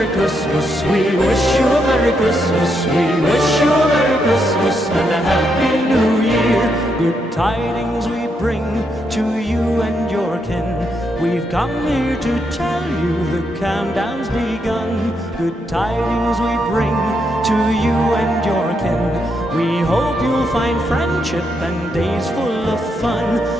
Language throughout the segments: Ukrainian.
Merry Christmas. We wish you a Merry Christmas. We wish you a Merry Christmas and a Happy New Year. Good tidings we bring to you and your kin. We've come here to tell you the countdown's begun. Good tidings we bring to you and your kin. We hope you'll find friendship and days full of fun.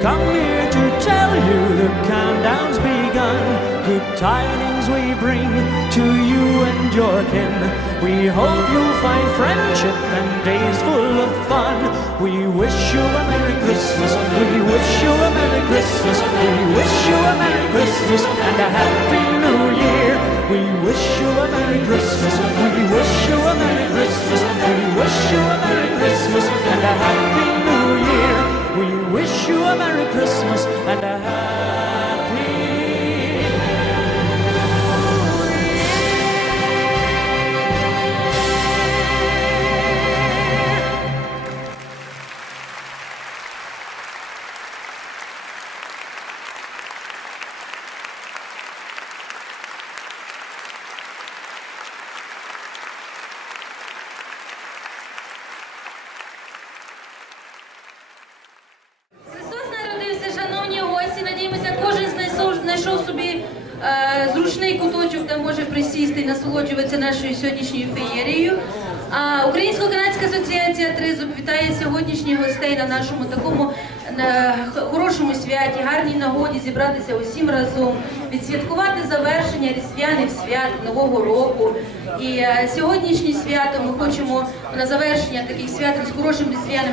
Come here to tell you the countdown's begun. Good tidings we bring to you and your kin. We hope you'll find friendship and days full of fun. We wish you a Merry Christmas. We wish you a Merry Christmas. We wish you a Merry Christmas and a Happy New Year. We wish you a Merry Christmas. We wish you a Merry Christmas. We wish you a Merry Christmas and a Happy New Year. Wish you a Merry Christmas and a Happy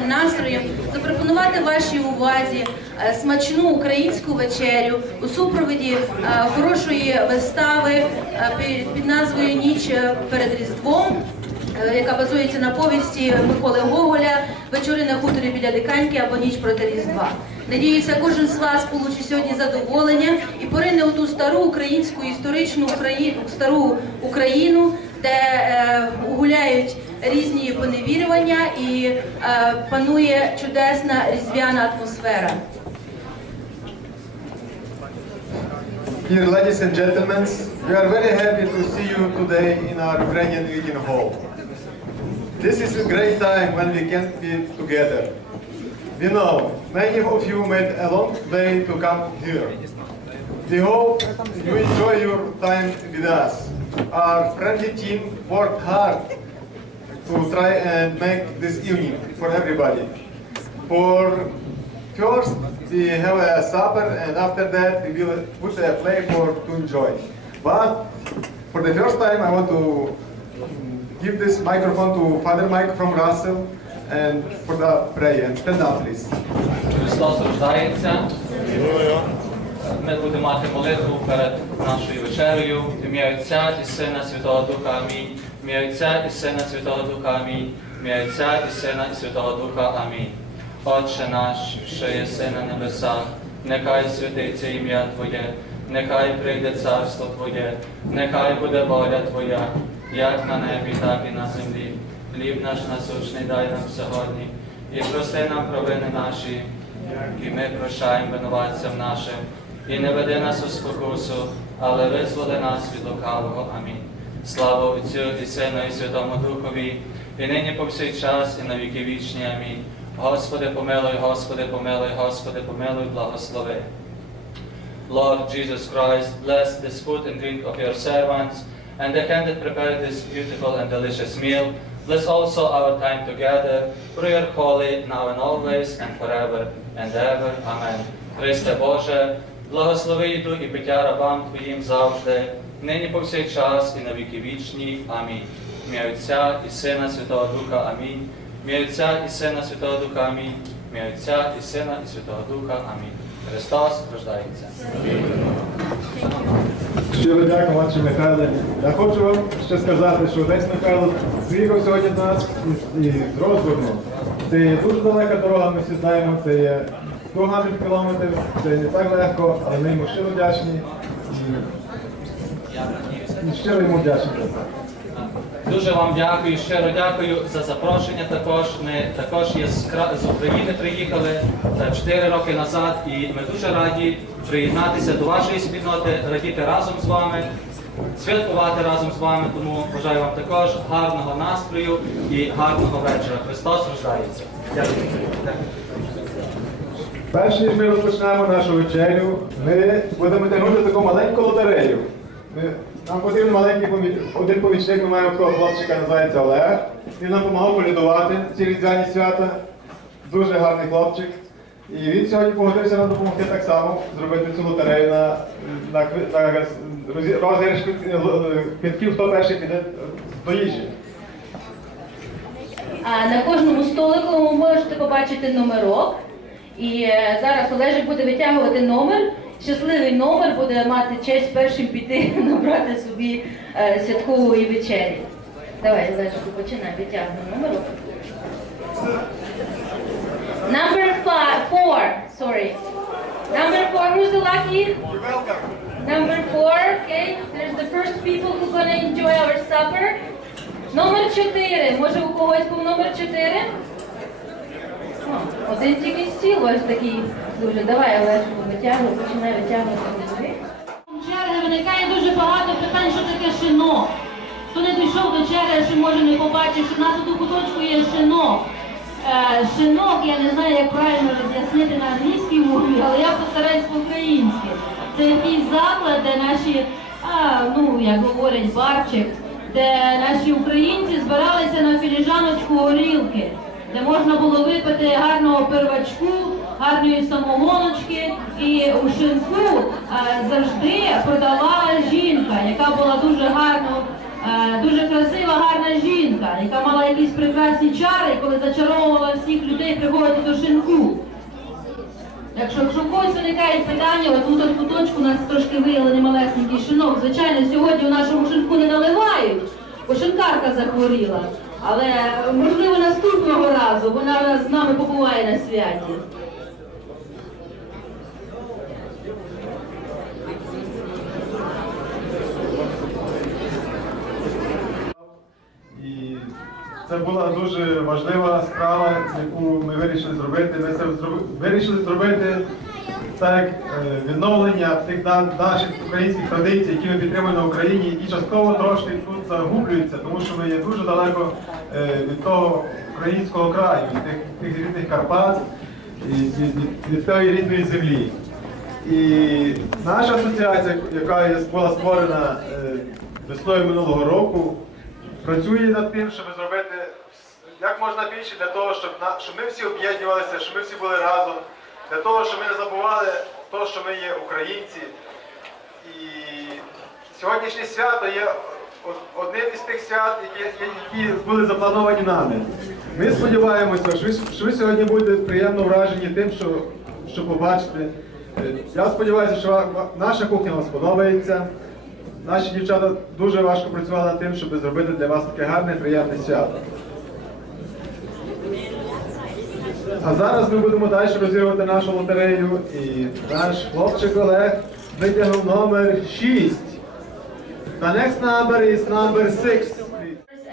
настроєм запропонувати вашій увазі е, смачну українську вечерю у супроводі е, хорошої вистави е, під- назвою Ніч перед Різдвом. Яка базується на повісті Миколи Гоголя Вечори на хуторі біля Диканьки або ніч проти Різдва. Надіюся, кожен з вас получить сьогодні задоволення і порине у ту стару українську історичну Україну, стару Україну, де е, гуляють різні поневірювання і е, панує чудесна різдвяна атмосфера. Dear ladies and gentlemen, we are very happy to see you today in our Ukrainian meeting hall. This is a great time when we can be together. We know many of you made a long way to come here. We hope you enjoy your time with us. Our friendly team worked hard to try and make this evening for everybody. For first, we have a supper, and after that, we will put a play for to enjoy. But for the first time, I want to mm, give this microphone to Father Mike from Russell, and for the prayer. And stand up, please. Христос рождається. Ми будемо мати молитву перед нашою вечерею. В ім'я Отця і Сина Святого Духа Амінь. Ім'я Отця і Сина Святого Духа Амінь. Ім'я Отця і Сина і Святого Духа Амінь. Отче наш, що єси на небесах, нехай святиться ім'я Твоє, нехай прийде царство Твоє, нехай буде воля Твоя, як на небі, так і на землі. Хліб наш насущний дай нам сьогодні, і прости нам провини наші, і ми прощаємо винуватцям нашим, і не веди нас у спокусу, але визволи нас від лукавого. Амінь. Слава Отцю і Сину, і Святому Духові, і нині повсякчас, і на віки вічні. Амінь. Господи, помилуй, Господи, помилуй, Господи, помилуй, благослови. Lord Jesus Christ, bless this food and drink of your servants, and the hand that prepared this beautiful and delicious meal. Bless also our time together, through your holy, now and always, and forever and ever. Amen. Христе Боже, благослови їду і пиття рабам Твоїм завжди, нині повсякчас і на віки вічні. Амінь. В Ім'я Отця і Сина Святого Духа. Амінь. Ім'я Отця і Сина Святого Духа. Амінь. Ім'я Отця і Сина і Святого Духа. Амінь. Христос рождається. Щиро дякую, отче Михайле. Я хочу вам ще сказати, що отець Михайло приїхав сьогодні до нас із Розбурну. Це є дуже далека дорога, ми всі знаємо, це є 100 кілометрів, це не так легко, але ми йому щиро вдячні. Щиро йому вдячні. Дуже вам дякую, щиро дякую за запрошення також. Ми також є з, з України приїхали е, 4 роки назад і ми дуже раді приєднатися до вашої спільноти, радіти разом з вами, святкувати разом з вами. Тому бажаю вам також гарного настрою і гарного вечора. Христос рождається. Дякую. Дякую. Перш ніж ми розпочнемо нашу вечерю, ми будемо тягнути таку маленьку лотерею. Нам потрібен маленький поміч... один помічник, ми маємо такого хлопчика, називається Олег. Він нам допомагав полюдувати ці різдвяні свята. Дуже гарний хлопчик. І він сьогодні погодився нам допомогти так само зробити цю лотерею на, на, кви- на розіграш е, квитків, хто перший піде до їжі. А на кожному столику ви можете побачити номерок. І е, зараз Олежик буде витягувати номер. Щасливий номер буде мати честь першим піти набрати собі е, святкової вечері. Давай, Олежику, починай, витягуй номерок. Number five, four, sorry. Number four, who's the lucky? Number four, okay. There's the first people who gonna enjoy our supper. Номер 4. Може у когось був номер 4? Один тільки стіл ось такий дуже. Давай, Олежку, витягуй, починай витягувати черги виникає дуже багато питань, що таке шино. Хто не дійшов до черги, ще може не побачив, що в нас тут у куточку є шинок. Е, шинок, я не знаю, як правильно роз'яснити на англійській мові, але я постараюсь по-українськи. Це якийсь заклад, де наші, а, ну, як говорять, барчик, де наші українці збиралися на філіжаночку горілки, де можна було випити гарного первачку, гарної самогоночки. І у шинку е, завжди продавала жінка, яка була дуже гарно, е, дуже красива, гарна жінка, яка мала якісь прекрасні чари, коли зачаровувала всіх людей приходити до шинку. Якщо, якщо у когось виникають питання, от тут в куточку у нас трошки виявлений малесенький шинок. Звичайно, сьогодні в нашому шинку не наливають, бо шинкарка захворіла. Але можливо наступного разу вона з нами побуває на святі. Це була дуже важлива справа, яку ми вирішили зробити. Ми це вирішили зробити так е, відновлення тих наших українських традицій, які ми підтримуємо на Україні, і частково трошки тут загублюються, тому що ми є дуже далеко е, від того українського краю, від тих, тих рідних Карпат, і від, тої рідної землі. І наша асоціація, яка була створена е, весною минулого року, працює над тим, щоб зробити як можна більше для того, щоб, щоб ми всі об'єднувалися, щоб ми всі були разом, для того, щоб ми не забували те, що ми є українці. І сьогоднішнє свято є одним із тих свят, які, які були заплановані нами. Ми сподіваємося, що ви, що ви сьогодні будете приємно вражені тим, що, що побачите. Я сподіваюся, що наша кухня вам сподобається. Наші дівчата дуже важко працювали над тим, щоб зробити для вас таке гарне, приємне свято. А зараз ми будемо далі розігрувати нашу лотерею. І наш хлопчик Олег витягнув номер 6. The next number is number 6.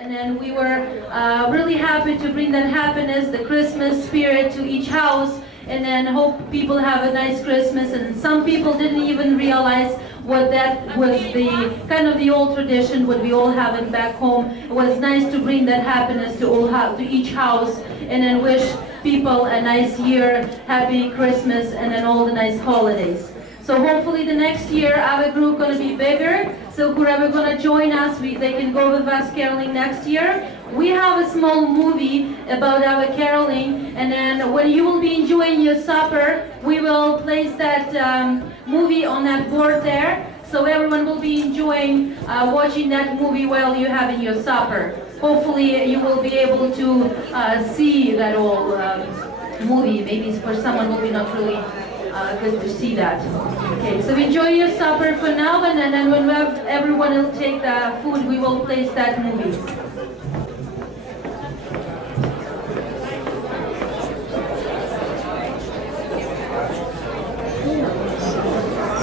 And then we were uh, really happy to bring that happiness, the Christmas spirit to each house, and then hope people have a nice Christmas. And some people didn't even realize what that was the kind of the old tradition, what we all have in back home. It was nice to bring that happiness to all hou- to each house, and then wish people a nice year, happy Christmas, and then all the nice holidays. So hopefully the next year our group gonna be bigger. So whoever gonna join us, we, they can go with us caroling next year. We have a small movie about our caroling, and then when you will be enjoying your supper, we will place that um, movie on that board there. So everyone will be enjoying uh, watching that movie while you're having your supper Hopefully you will be able to uh, see that whole um, movie. Maybe for someone will be not really uh, good to see that. Okay, so enjoy your supper for now, and then, then when we have- everyone will take the food, we will place that movie.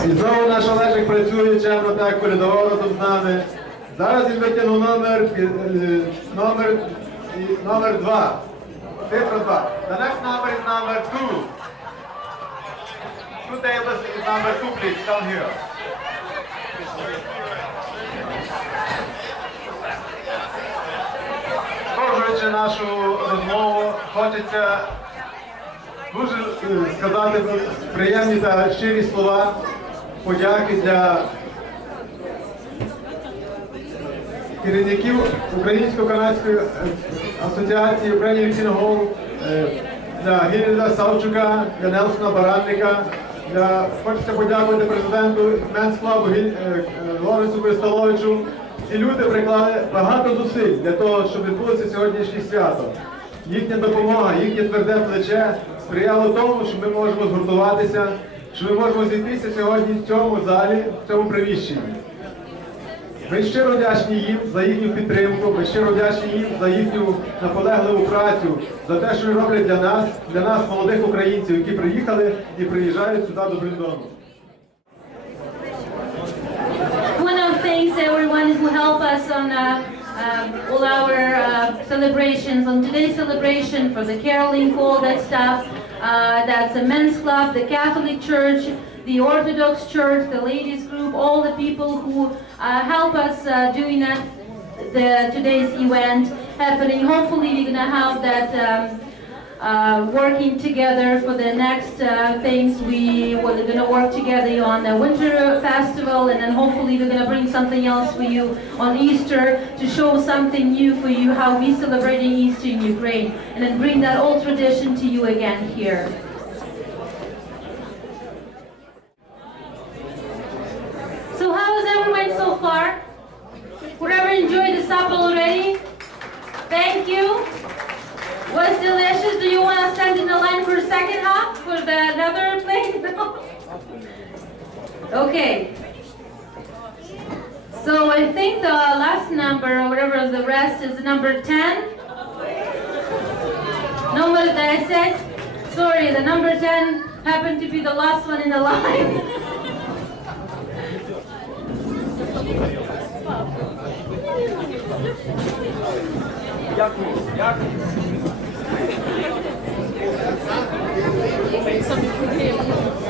І знову наш Олежик працює чемно так, колядував разом з нами. Зараз він витягнув номер, е, номер, номер два. Цифра два. The next number is number two. Two tables is number two, please. Come here. Продовжуючи нашу розмову, хочеться дуже е, сказати приємні та щирі слова подяки для керівників Українсько-канадської е, асоціації Україні Вікін Гол, е, для Гіріда Савчука, для Нелсона Баранника, для хочеться подякувати президенту Менсклабу Лоренсу Висталовичу. Ці люди приклали багато зусиль для того, щоб відбулося сьогоднішнє свято. Їхня допомога, їхнє тверде плече сприяло тому, що ми можемо згуртуватися, що ми можемо зійтися сьогодні в цьому залі, в цьому приміщенні. Ми щиро вдячні їм за їхню підтримку, ми щиро вдячні їм за їхню наполегливу працю, за те, що роблять для нас, для нас, молодих українців, які приїхали і приїжджають сюди до Бріндону. I want to thank everyone who helped us on uh, um, all our uh, celebrations, on today's celebration for the caroling, all that stuff. Uh, that's the men's club, the Catholic Church, the Orthodox Church, the ladies group, all the people who uh, help us uh, doing that, the today's event happening. Hopefully, we're gonna have that. Um, uh, working together for the next uh, things. We we're gonna work together on the winter festival, and then hopefully we're gonna bring something else for you on Easter to show something new for you how we celebrating Easter in Ukraine, and then bring that old tradition to you again here. Is everyone so far? Whoever enjoyed the supper already? Thank you. Was delicious. Do you want to stand in the line for a second half for the another plate? No? Okay. So I think the last number or whatever the rest is number 10. Number that I said? Sorry, the number 10 happened to be the last one in the line. Jacuz, Jacuz. Tem que saber por quê.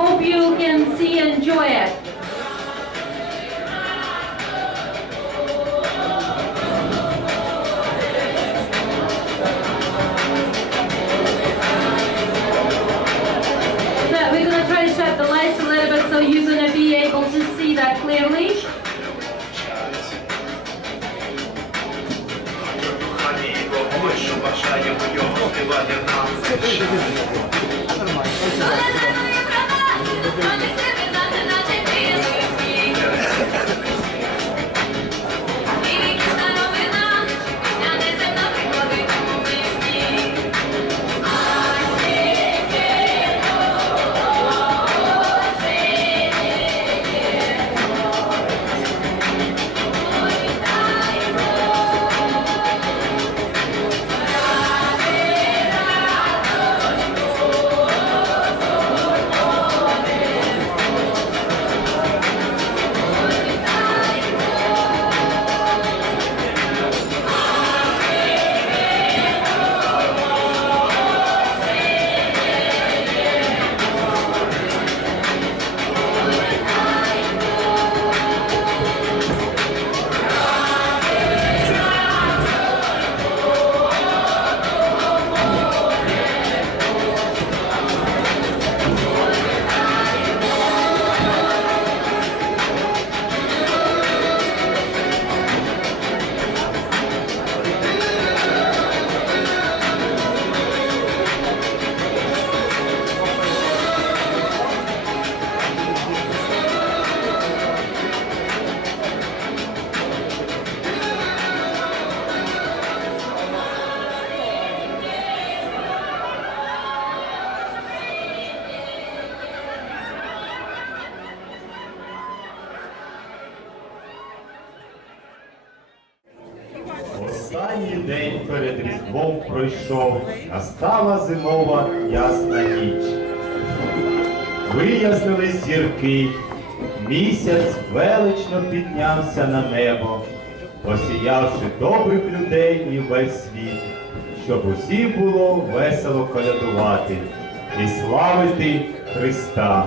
Hope you can see and enjoy it. But we're gonna try to shut the lights a little bit so you're gonna be able to see that clearly. Thank you. Пройшов, настала зимова ясна ніч. Вияснили зірки, місяць велично піднявся на небо, осіявши добрих людей і весь світ, щоб усім було весело колядувати і славити Христа.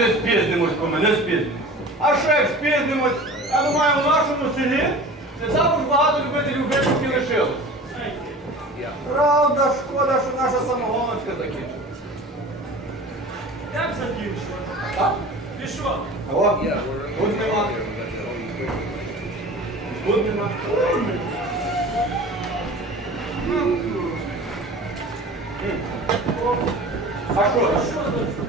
не спізнимось, куме, не спізнимось. А що як спізнимось? Я думаю, в нашому селі не так уж багато любителів випивки лишилось. Правда, шкода, що наша самогоночка закінчилась. Як? Ти що? О, тут нема. Тут нема. А що?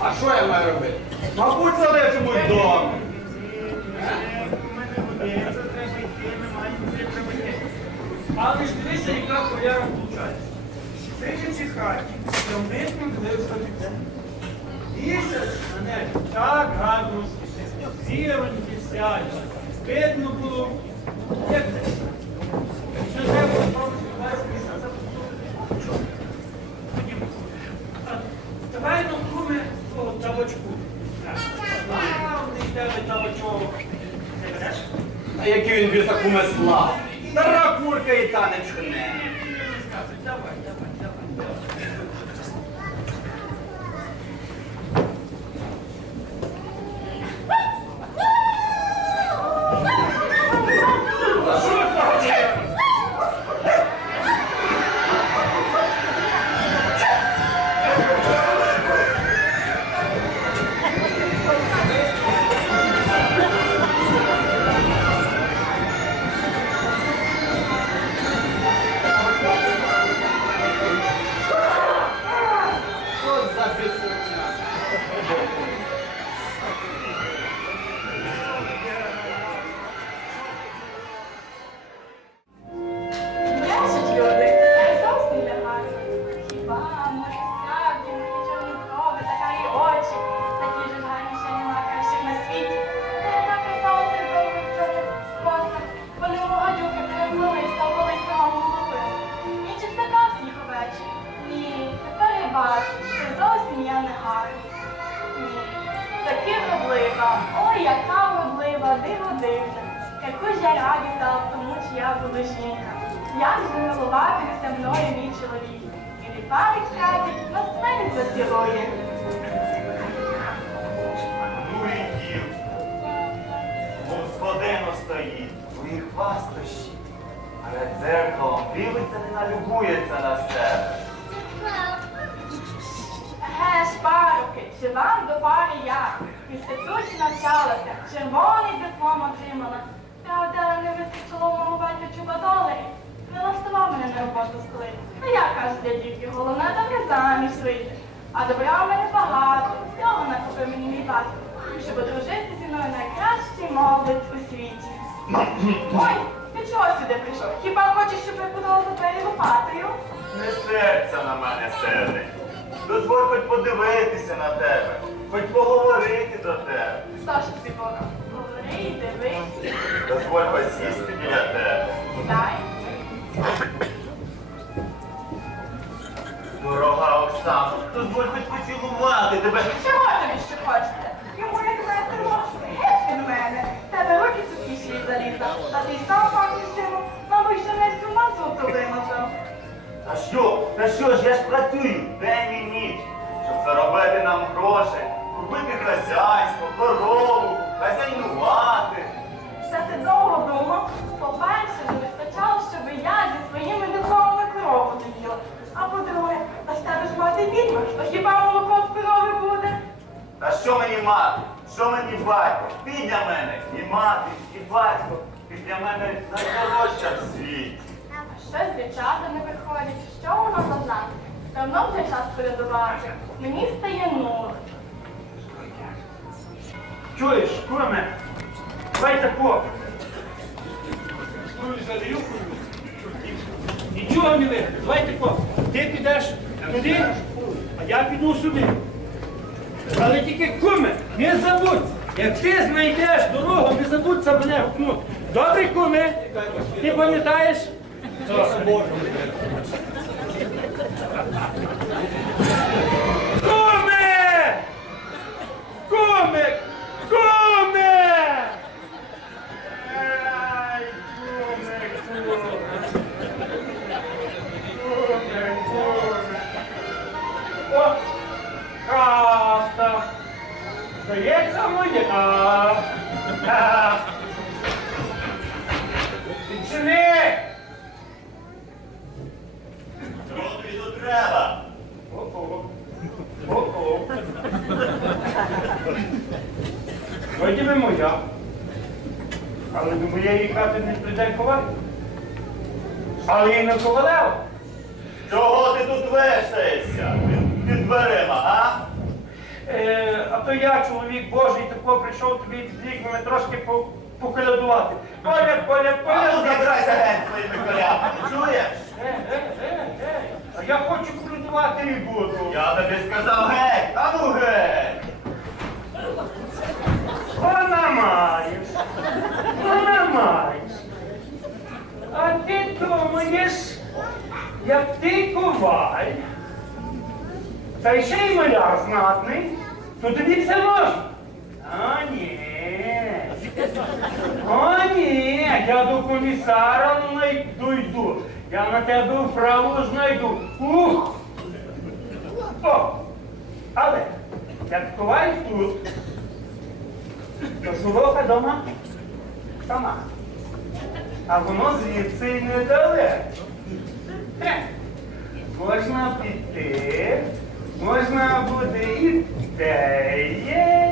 А що я маю робити? Мабуть, залишимось вдома. Але ж дивися, яка хуяра виходить. Сидячи в хаті, сьомнитним дивився від Місяць небі так гарно світив. Зіроньки. Видно було, як це. Що треба спробувати весь місяць. Ходімо. А, Давай нам куме того табачку. Славний тебе табачок. Не береш? А який він біса куме слав. Дара курка і танечка. не чхне. Давай, давай, давай, давай. Каже для дівки, головне добре заміж вийти. А добра у мене багато, всього накупив мені мій батько, щоб одружити зі мною найкращий молодець у світі. Ой, ти чого сюди прийшов? Хіба хочеш, щоб я подала за двері лопатою? Не серця на мене сердень. Дозволь хоч подивитися на тебе, хоч поговорити до тебе. Ж тобі Говори і дивись. Дозволь хоч сісти біля тебе. Дай. Дорога Оксана, дозволь хоч поцілувати тебе. Чого тобі ще хочете? Йому як метр ношу, геть від мене. Тебе руки сухіші заліза, а ти й сам пахнеш йому, мабуть, що не всю мазуту вимазав. Та що? Та що ж, я ж працюю день і ніч, щоб заробити нам грошей, купити хазяйство, корову, хазяйнувати. Ще ти довго думав? По-перше, не вистачало, щоб я зі своїми духовними корову доїла. А по-друге, та ж тебе ж мати відьма, то хіба молоко в корови буде? Та що мені мати? Що мені батько? Ти для мене і мати, і батько. Ти для мене найдорожча в світі. А щось дівчата не виходять. Що у нас за знак? Давно вже час передувати. Мені стає нудно. Чуєш, куме? Давай тако. Твою залівку. Нічого не вийде. Давай тако. Ти підеш туди, а я піду сюди. Але тільки куме, не забудь. Як ти знайдеш дорогу, не забудь за мене гукнути. Добре, куме? Ти пам'ятаєш? То тобі все можна. А ні. О, ні, я до комісара дойду. Я на тебе вправу знайду. Ух! О! Але, як коваль тут, то солоха дома сама. А воно звідси й недалеко. Можна піти, можна буде і теє, і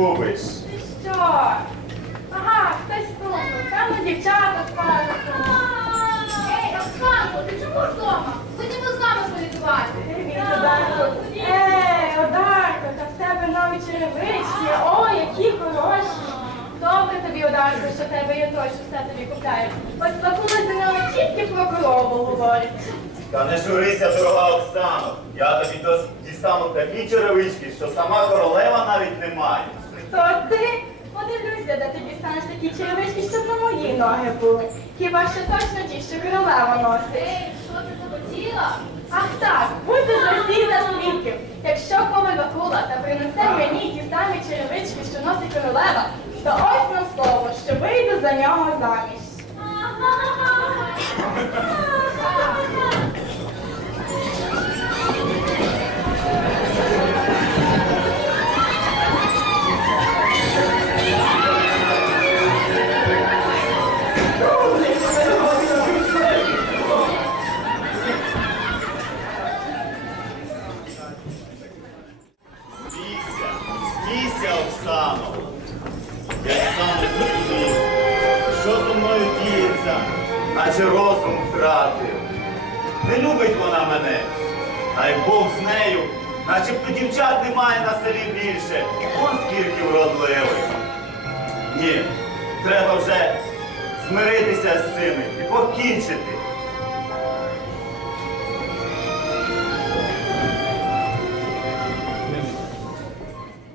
любить. Ти що? Ага, хтось тут. Там дівчата скажуть. Ей, Оксанко, ти чому ж вдома? Ви не з нами політувати. Ей, Одарко, Ей, Одарко, та в тебе нові черевички. О, які хороші. Добре тобі, Одарко, що тебе є той, що все тобі купляє. От бабуся за нами тільки про корову говорить. Та не журися, дорога Оксано. Я тобі дістану такі черевички, що сама королева навіть не має. То ти? Подивлюся, де тобі станеш такі черевички, щоб на мої ноги були. Хіба що точно ті, що королева носить. Ей, що ти захотіла? Ах так, будьте завжди за свідків. Якщо помила кула та принесе мені ті самі черевички, що носить королева, то ось на слово, що вийду за нього заміж.